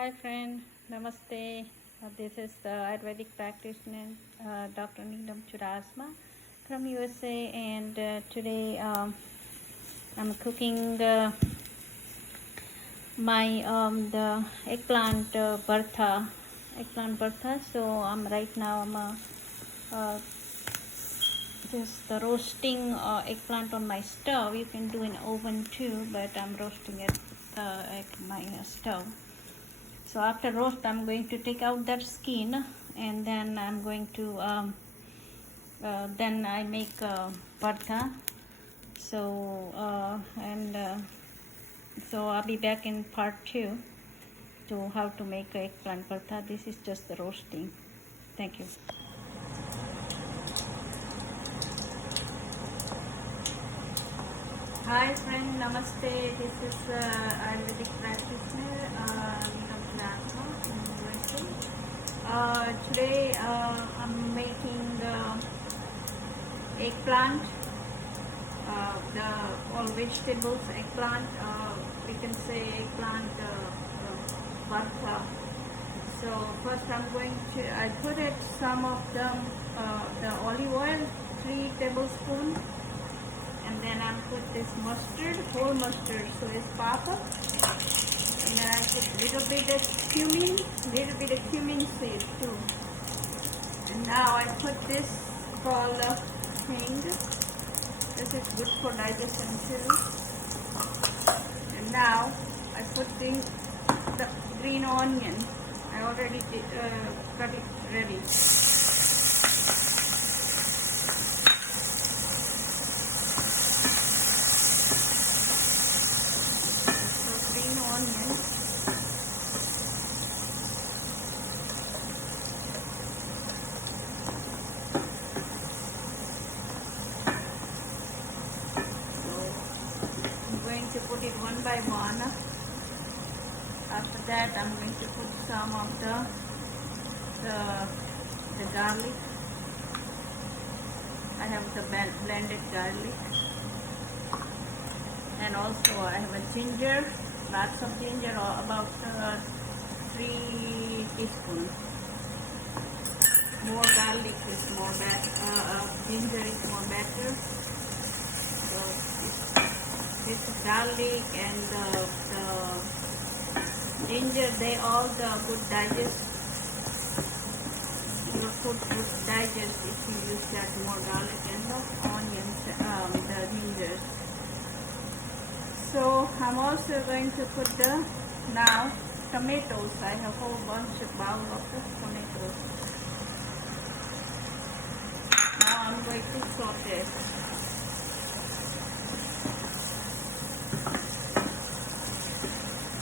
Hi friend, Namaste. This is the Ayurvedic practitioner Dr. Neelam Churasma from USA, and today I'm cooking my the eggplant bartha. So right now I'm just roasting eggplant on my stove. You can do in oven too, but I'm roasting it at my stove. So after roast, I'm going to take out that skin, and then I'm going to then I make paratha. So so I'll be back in part 2 to how to make eggplant paratha. This is just the roasting. Thank you. Hi friend, namaste. This is Ayurvedic practitioner Neelam Churasma in USA. Today I'm making eggplant, the all vegetables, eggplant. We can say eggplant bharta. So first I put it some of the olive oil, 3 tablespoons. And then I put this mustard, whole mustard, so it's papa. And then I put little bit of cumin seed too. And now I put this called hing. This is good for digestion too. And now I put the green onion. I already cut it ready. To put it one by one. After that, I'm going to put some of the garlic. I have the blended garlic, and also I have a ginger, lots of ginger, or about 3 teaspoons. More garlic is more better. Ginger is more better. So this garlic and the ginger, they all good digest. Your food would digest if you use that more garlic and the onions, the ginger. So I'm also going to put now tomatoes. I have a whole bunch of bowl of the tomatoes. Now I'm going to saute.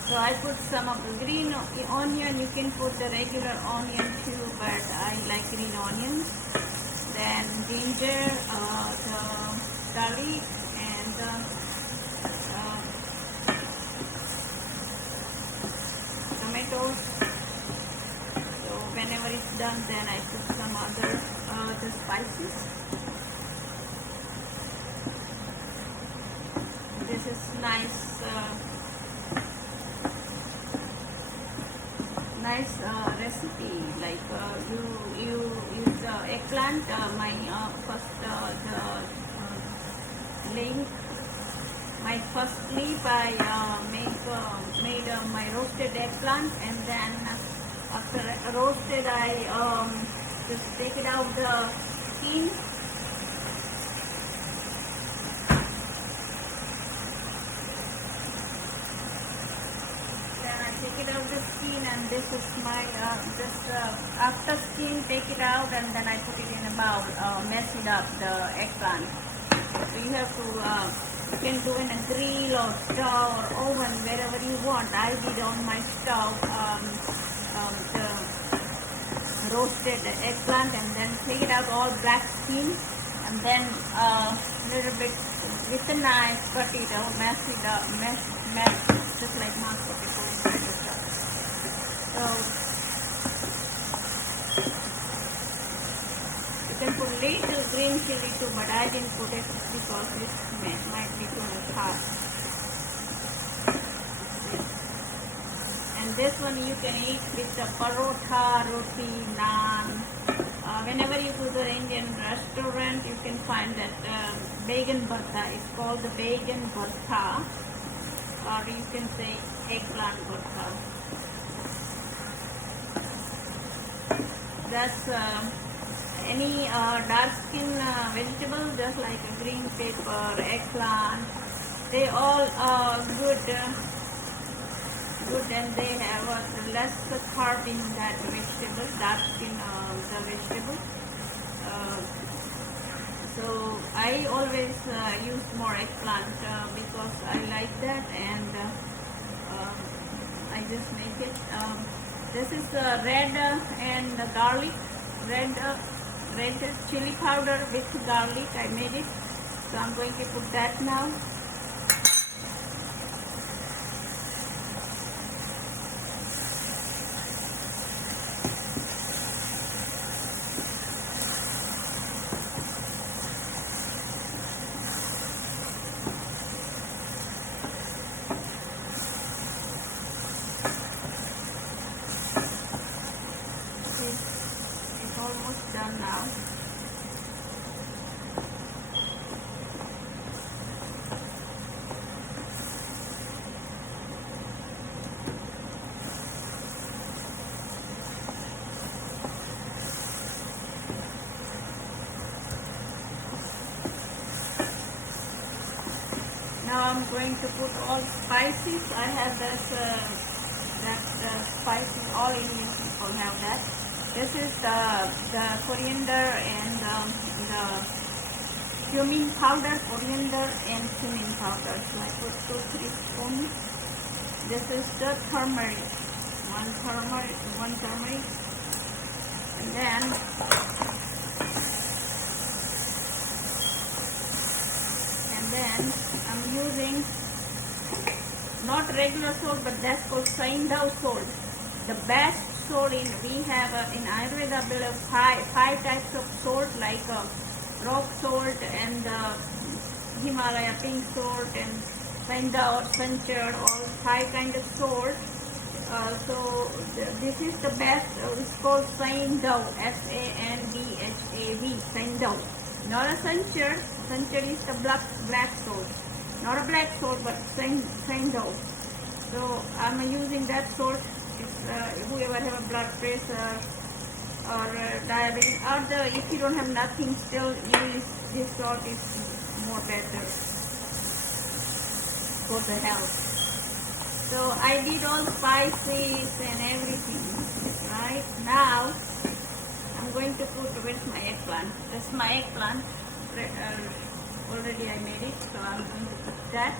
So I put some of the green onion. You can put the regular onion too, but I like green onions. Then ginger, the garlic, and tomatoes. So whenever it's done, then I put some other the spices. This is nice recipe. Like you use eggplant. My first leaf I made my roasted eggplant, and then after roasted I just take it out the skin. Take it out the skin, and this is my after skin, take it out, and then I put it in a bowl, mess it up, the eggplant. So you have to you can do in a grill or stove or oven, wherever you want. I did on my stove the roasted eggplant, and then take it out all black skin, and then little bit with a knife cut it out, mess it up, mess just like mashed potato. So you can put little green chili too, but I didn't put it because it might be too much hot. And this one you can eat with the parotha, roti, naan. Whenever you go to the Indian restaurant, you can find that bacon bharta. It's called the bacon bharta, or you can say eggplant bharta. That's any dark skin vegetable, just like a green pepper, eggplant. They all are good, and they have less carb in that vegetable, dark skin the vegetable. So I always use more eggplant because I like that, and I just make it. This is red and garlic, red chili powder with garlic. I made it, so I'm going to put that now. It's almost done now. Now I'm going to put all spices. I have this spices. All Indian people have that. This is the coriander and the cumin powder, coriander and cumin powder. So I put 2-3 spoons. This is the turmeric, one turmeric, and then I'm using not regular salt, but that's called Saindhav salt. The best salt we have in Ayurveda, we have five types of salt, like rock salt and Himalaya pink salt and Saindhav or Sanchar, all 5 kinds of salt. So this is the best. It's called Saindhav, Sandhav, Saindhav. Not a Sanchar. Sanchar is the black salt. Not a black salt, but Saindhav. So I'm using that salt. Whoever have a blood pressure or diabetes, or if you don't have nothing, still use this salt is more better for the health. So I did all spices and everything. Right now, I'm going to put, where's my eggplant? That's my eggplant. Already I made it, so I'm going to put that.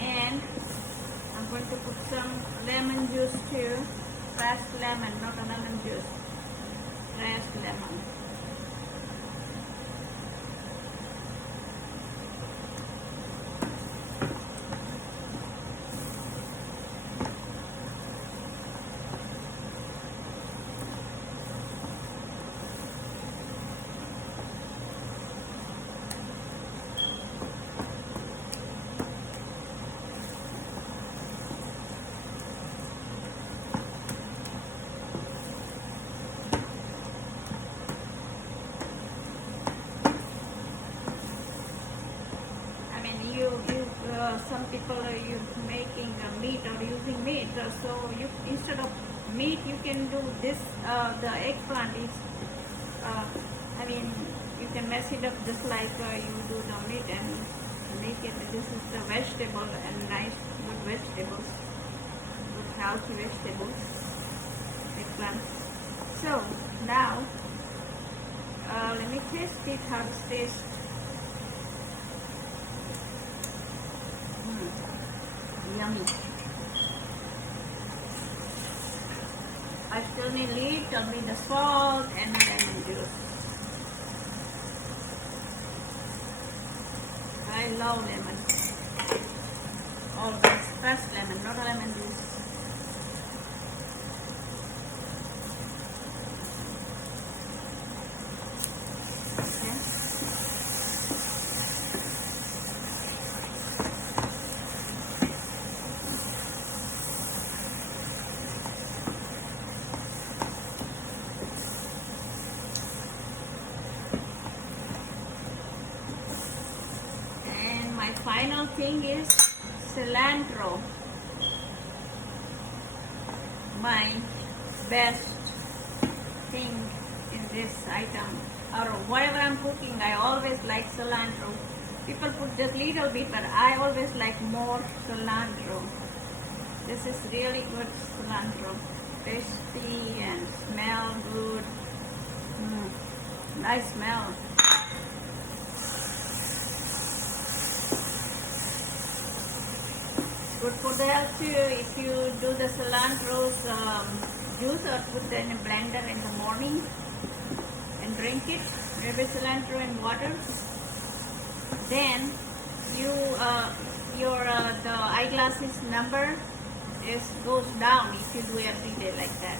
And I'm going to put some lemon juice too. Fresh lemon, not a lemon juice. Fresh lemon. Some people are making meat or using meat, so you, instead of meat, you can do this. The eggplant is, you can mess it up just like you do the meat and make it. This is the vegetable and nice, good vegetables, good healthy vegetables, eggplant. So now, let me taste it. How it tastes. Yummy. I still need little bit of salt and lemon juice. I love lemon. Always fresh lemon, not a lemon juice. Okay. additional thing is cilantro. My best thing in this item, or whatever I'm cooking, I always like cilantro. People put just little bit, but I always like more cilantro. This is really good cilantro, tasty and smell good. Nice smell. Good for the health too. If you do the cilantro's juice or put it in a blender in the morning and drink it, maybe cilantro and water, then you the eyeglasses number goes down if you do every day like that.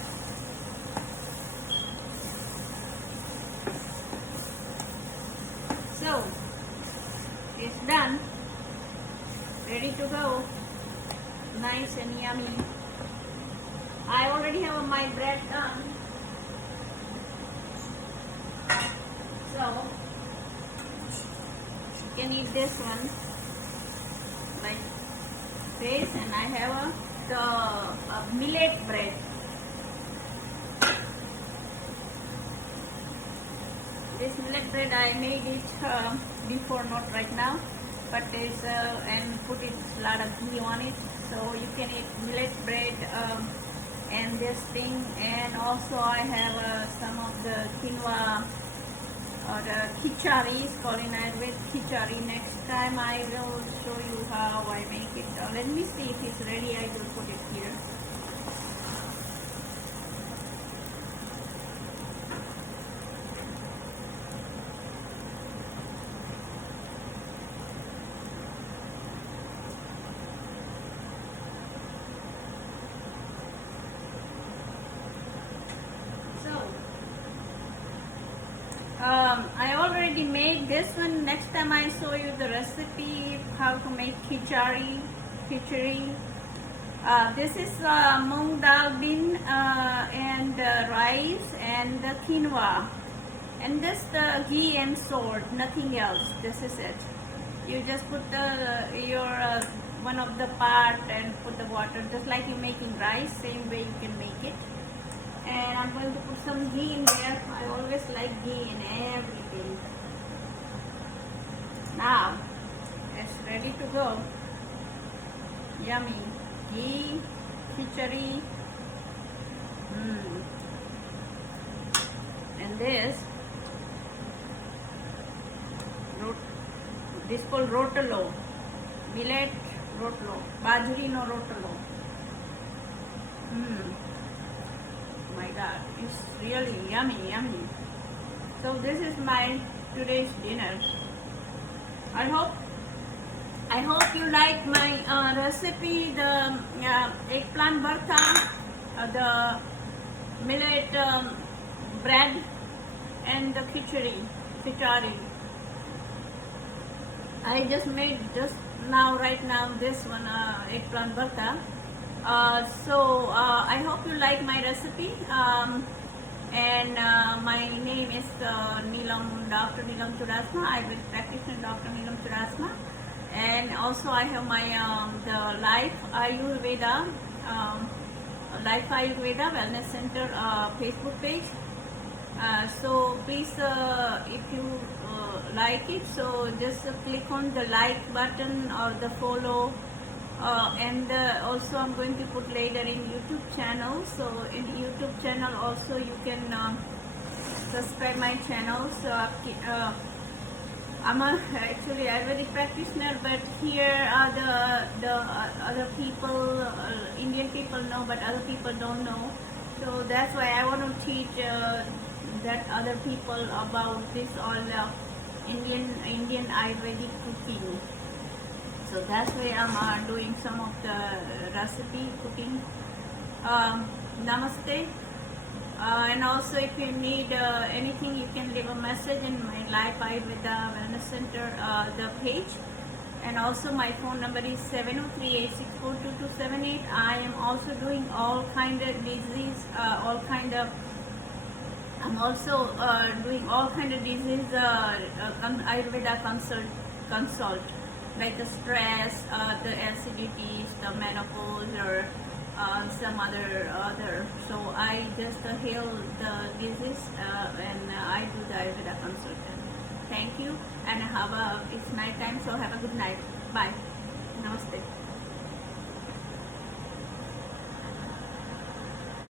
So it's done, ready to go. Nice and yummy. I already have my bread done. So you can eat this one like this, and I have the millet bread. This millet bread I made it before, not right now, but there's and put it a lot of ghee on it. So you can eat millet bread and this thing, and also I have some of the quinoa or the khichari, is called in Ayurveda khichari. Next time I will show you how I make it. Let me see if it's ready. I will put it here. I already made this one. Next time I show you the recipe how to make khichari. This is moong dal bean and rice and the quinoa, and this the ghee and salt, nothing else. This is it. You just put your one of the part and put the water, just like you making rice, same way you can make it. And I'm going to put some ghee in there. I always like ghee in everything. Now it's ready to go. Yummy ghee khichari. And this called rotolo, millet rotolo, bajri no rotolo. My God, it's really yummy. So this is my today's dinner. I hope you like my recipe, the eggplant bharta, the millet bread, and the khichari. I just made right now this one eggplant bharta. So I hope you like my recipe, and my name is Neelam, Dr. Neelam Chudasama. I will practitioner Dr. Neelam Chudasama, and also I have my the Life Ayurveda Wellness Center Facebook page. So please, if you like it, so just click on the like button or the follow. And also I'm going to put later in YouTube channel. So in YouTube channel also you can subscribe my channel. So I'm actually Ayurvedic practitioner, but here the other people, Indian people know, but other people don't know. So that's why I want to teach that other people about this all Indian Ayurvedic cooking. So that's why I'm doing some of the recipe cooking. Namaste. And also if you need anything, you can leave a message in my Life Ayurveda Wellness Center the page. And also my phone number is 703-864-2278. I am also doing all kind of disease, I'm also doing all kind of disease Ayurveda consult. like the stress, the acidities, the menopause, or some other. So I just heal the disease, and I do the Ayurveda consultant. Thank you, and it's night time, so have a good night. Bye. Namaste.